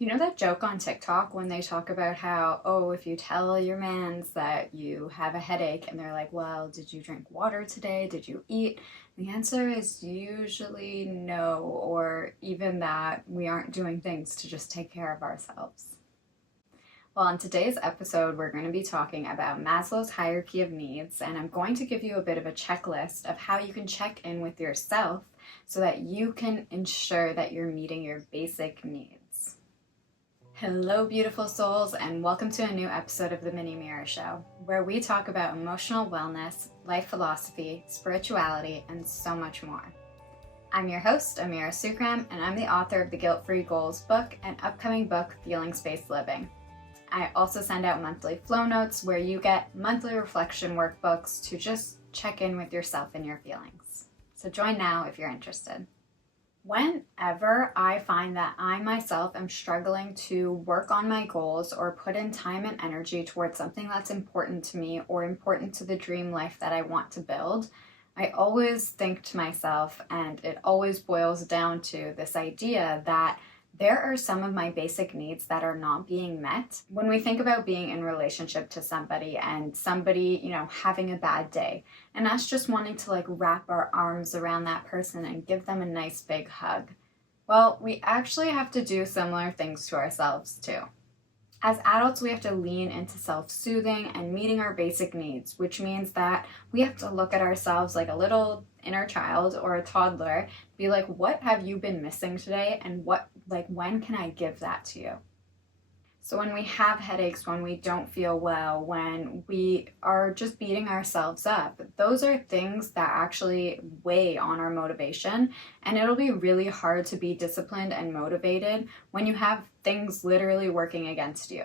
You know that joke on TikTok when they talk about how, oh, if you tell your mans that you have a headache and they're like, well, did you drink water today? Did you eat? The answer is usually no, or even that we aren't doing things to just take care of ourselves. Well, in today's episode, we're going to be talking about Maslow's hierarchy of needs, and I'm going to give you a bit of a checklist of how you can check in with yourself so that you can ensure that you're meeting your basic needs. Hello, beautiful souls, and welcome to a new episode of the Mini Mirror Show, where we talk about emotional wellness, life philosophy, spirituality, and so much more. I'm your host, Amira Sookram, and I'm the author of the Guilt-Free Goals book and upcoming book, Feelings-Based Living. I also send out monthly flow notes where you get monthly reflection workbooks to just check in with yourself and your feelings. So join now if you're interested. Whenever I find that I myself am struggling to work on my goals or put in time and energy towards something that's important to me or important to the dream life that I want to build, I always think to myself, and it always boils down to this idea that there are some of my basic needs that are not being met. When we think about being in relationship to somebody and somebody, having a bad day, and us just wanting to wrap our arms around that person and give them a nice big hug. Well, we actually have to do similar things to ourselves too. As adults, we have to lean into self-soothing and meeting our basic needs, which means that we have to look at ourselves like a little inner child or a toddler, be like, what have you been missing today? And when can I give that to you? So when we have headaches, when we don't feel well, when we are just beating ourselves up, those are things that actually weigh on our motivation, and it'll be really hard to be disciplined and motivated when you have things literally working against you.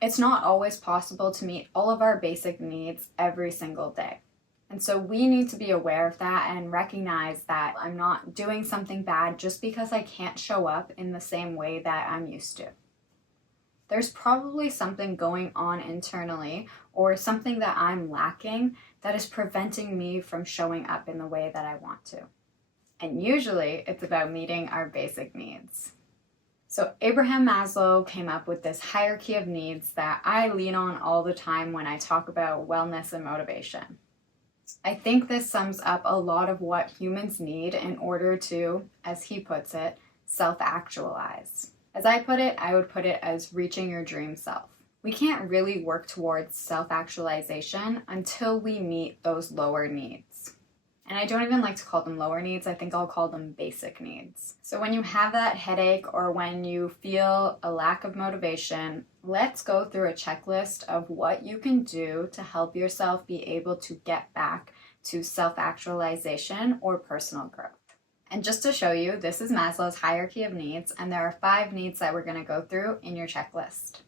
It's not always possible to meet all of our basic needs every single day. And so we need to be aware of that and recognize that I'm not doing something bad just because I can't show up in the same way that I'm used to. There's probably something going on internally or something that I'm lacking that is preventing me from showing up in the way that I want to. And usually it's about meeting our basic needs. So Abraham Maslow came up with this hierarchy of needs that I lean on all the time when I talk about wellness and motivation. I think this sums up a lot of what humans need in order to, as he puts it, self-actualize. As I put it, I would put it as reaching your dream self. We can't really work towards self-actualization until we meet those lower needs. And I don't even like to call them lower needs, I think I'll call them basic needs. So when you have that headache or when you feel a lack of motivation, let's go through a checklist of what you can do to help yourself be able to get back to self-actualization or personal growth. And just to show you, this is Maslow's hierarchy of needs, and there are 5 needs that we're going to go through in your checklist.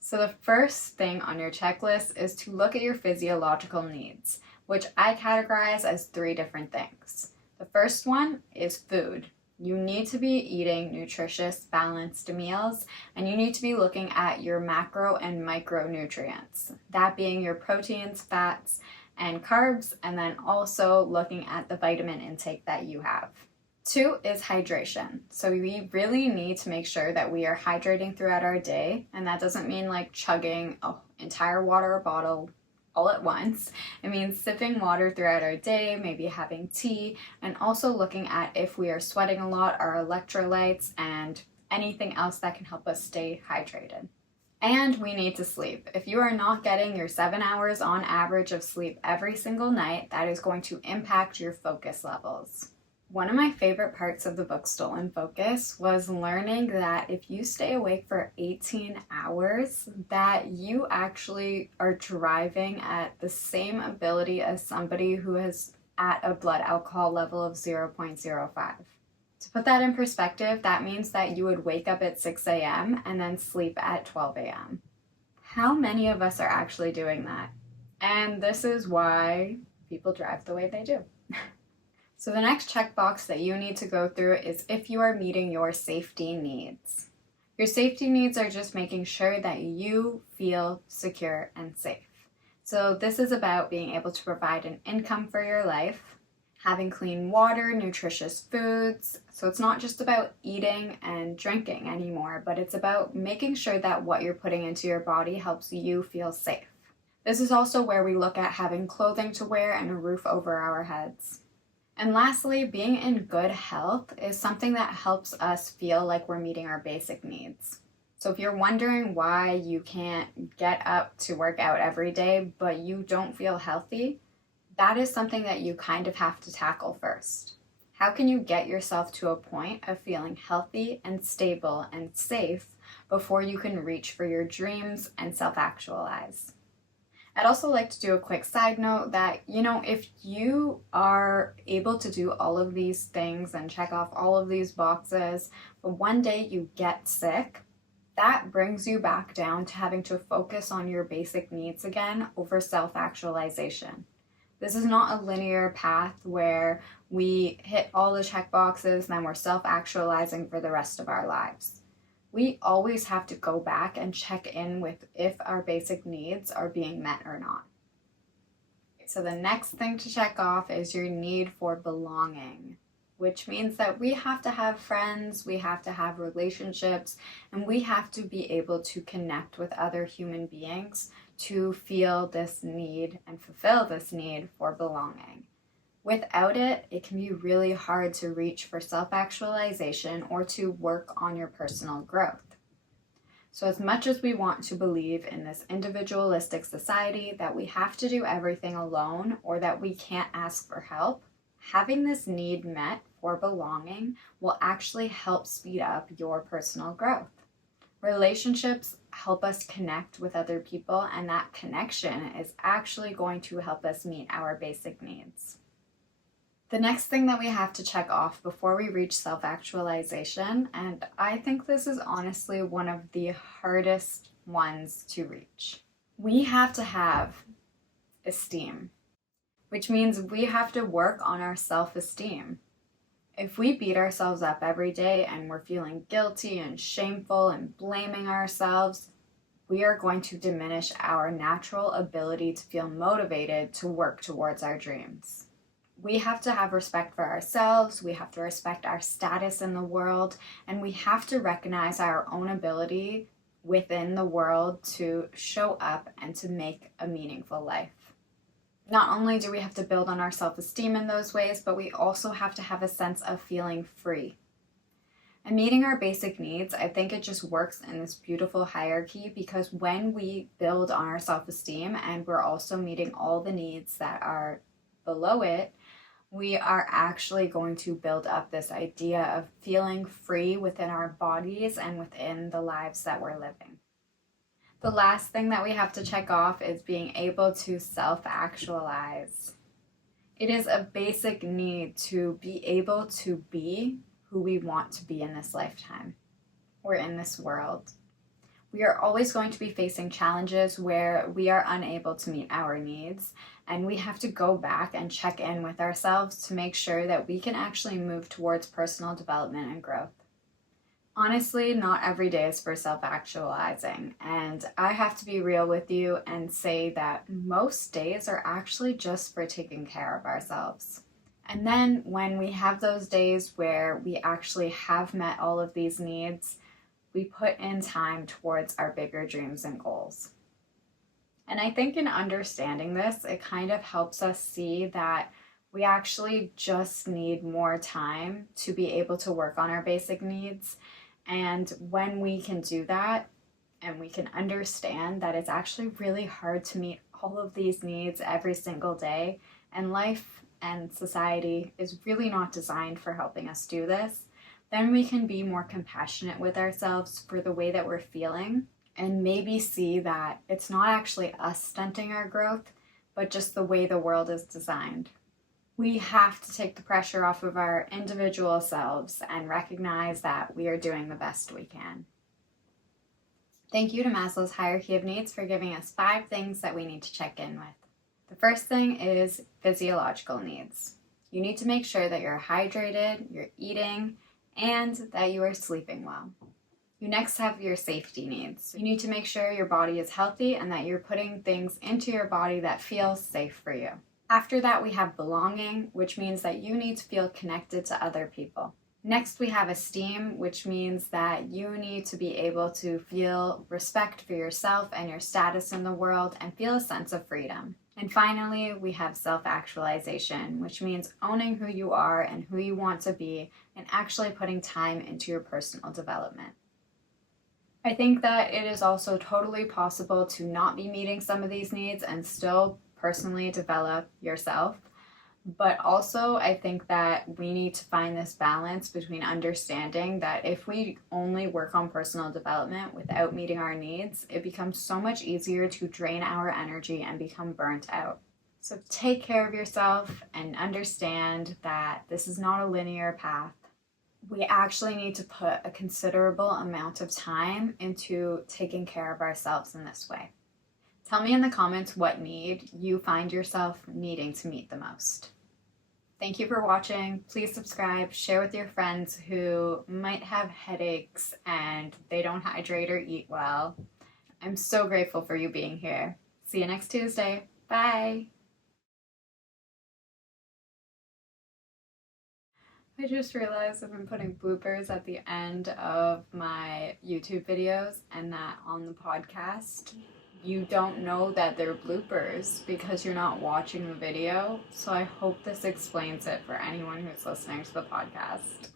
So the first thing on your checklist is to look at your physiological needs, which I categorize as 3 different things. The first one is food. You need to be eating nutritious, balanced meals, and you need to be looking at your macro and micronutrients, that being your proteins, fats, and carbs, and then also looking at the vitamin intake that you have. 2 is hydration. So we really need to make sure that we are hydrating throughout our day, and that doesn't mean chugging an entire water bottle all at once. It means sipping water throughout our day, maybe having tea, and also looking at if we are sweating a lot, our electrolytes, and anything else that can help us stay hydrated. And we need to sleep. If you are not getting your 7 hours on average of sleep every single night, that is going to impact your focus levels. One of my favorite parts of the book Stolen Focus was learning that if you stay awake for 18 hours, that you actually are driving at the same ability as somebody who is at a blood alcohol level of 0.05. To put that in perspective, that means that you would wake up at 6 a.m. and then sleep at 12 a.m. How many of us are actually doing that? And this is why people drive the way they do. So the next checkbox that you need to go through is if you are meeting your safety needs. Your safety needs are just making sure that you feel secure and safe. So this is about being able to provide an income for your life, having clean water, nutritious foods. So it's not just about eating and drinking anymore, but it's about making sure that what you're putting into your body helps you feel safe. This is also where we look at having clothing to wear and a roof over our heads. And lastly, being in good health is something that helps us feel like we're meeting our basic needs. So if you're wondering why you can't get up to work out every day, but you don't feel healthy, that is something that you kind of have to tackle first. How can you get yourself to a point of feeling healthy and stable and safe before you can reach for your dreams and self-actualize? I'd also like to do a quick side note that, if you are able to do all of these things and check off all of these boxes, but one day you get sick, that brings you back down to having to focus on your basic needs again over self-actualization. This is not a linear path where we hit all the check boxes and then we're self-actualizing for the rest of our lives. We always have to go back and check in with if our basic needs are being met or not. So the next thing to check off is your need for belonging, which means that we have to have friends, we have to have relationships, and we have to be able to connect with other human beings to feel this need and fulfill this need for belonging. Without it, it can be really hard to reach for self-actualization or to work on your personal growth. So as much as we want to believe in this individualistic society that we have to do everything alone or that we can't ask for help, having this need met for belonging will actually help speed up your personal growth. Relationships help us connect with other people, and that connection is actually going to help us meet our basic needs. The next thing that we have to check off before we reach self-actualization, and I think this is honestly one of the hardest ones to reach, we have to have esteem, which means we have to work on our self-esteem. If we beat ourselves up every day and we're feeling guilty and shameful and blaming ourselves, we are going to diminish our natural ability to feel motivated to work towards our dreams. We have to have respect for ourselves, we have to respect our status in the world, and we have to recognize our own ability within the world to show up and to make a meaningful life. Not only do we have to build on our self-esteem in those ways, but we also have to have a sense of feeling free. And meeting our basic needs, I think it just works in this beautiful hierarchy, because when we build on our self-esteem and we're also meeting all the needs that are below it, we are actually going to build up this idea of feeling free within our bodies and within the lives that we're living. The last thing that we have to check off is being able to self-actualize. It is a basic need to be able to be who we want to be in this lifetime or in this world. We are always going to be facing challenges where we are unable to meet our needs, and we have to go back and check in with ourselves to make sure that we can actually move towards personal development and growth. Honestly, not every day is for self-actualizing, and I have to be real with you and say that most days are actually just for taking care of ourselves. And then when we have those days where we actually have met all of these needs, we put in time towards our bigger dreams and goals. And I think in understanding this, it kind of helps us see that we actually just need more time to be able to work on our basic needs. And when we can do that, and we can understand that it's actually really hard to meet all of these needs every single day, and life and society is really not designed for helping us do this, then we can be more compassionate with ourselves for the way that we're feeling, and maybe see that it's not actually us stunting our growth, but just the way the world is designed. We have to take the pressure off of our individual selves and recognize that we are doing the best we can. Thank you to Maslow's hierarchy of needs for giving us 5 things that we need to check in with. The first thing is physiological needs. You need to make sure that you're hydrated, you're eating, and that you are sleeping well. You next have your safety needs. You need to make sure your body is healthy and that you're putting things into your body that feels safe for you. After that, we have belonging, which means that you need to feel connected to other people. Next, we have esteem, which means that you need to be able to feel respect for yourself and your status in the world and feel a sense of freedom. And finally, we have self-actualization, which means owning who you are and who you want to be and actually putting time into your personal development. I think that it is also totally possible to not be meeting some of these needs and still personally develop yourself. But also, I think that we need to find this balance between understanding that if we only work on personal development without meeting our needs, it becomes so much easier to drain our energy and become burnt out. So take care of yourself and understand that this is not a linear path. We actually need to put a considerable amount of time into taking care of ourselves in this way. Tell me in the comments what need you find yourself needing to meet the most. Thank you for watching. Please subscribe, share with your friends who might have headaches and they don't hydrate or eat well. I'm so grateful for you being here. See you next Tuesday. Bye. I just realized I've been putting bloopers at the end of my YouTube videos and that on the podcast. You don't know that they're bloopers because you're not watching the video. So I hope this explains it for anyone who's listening to the podcast.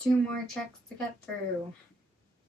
2 more checks to get through.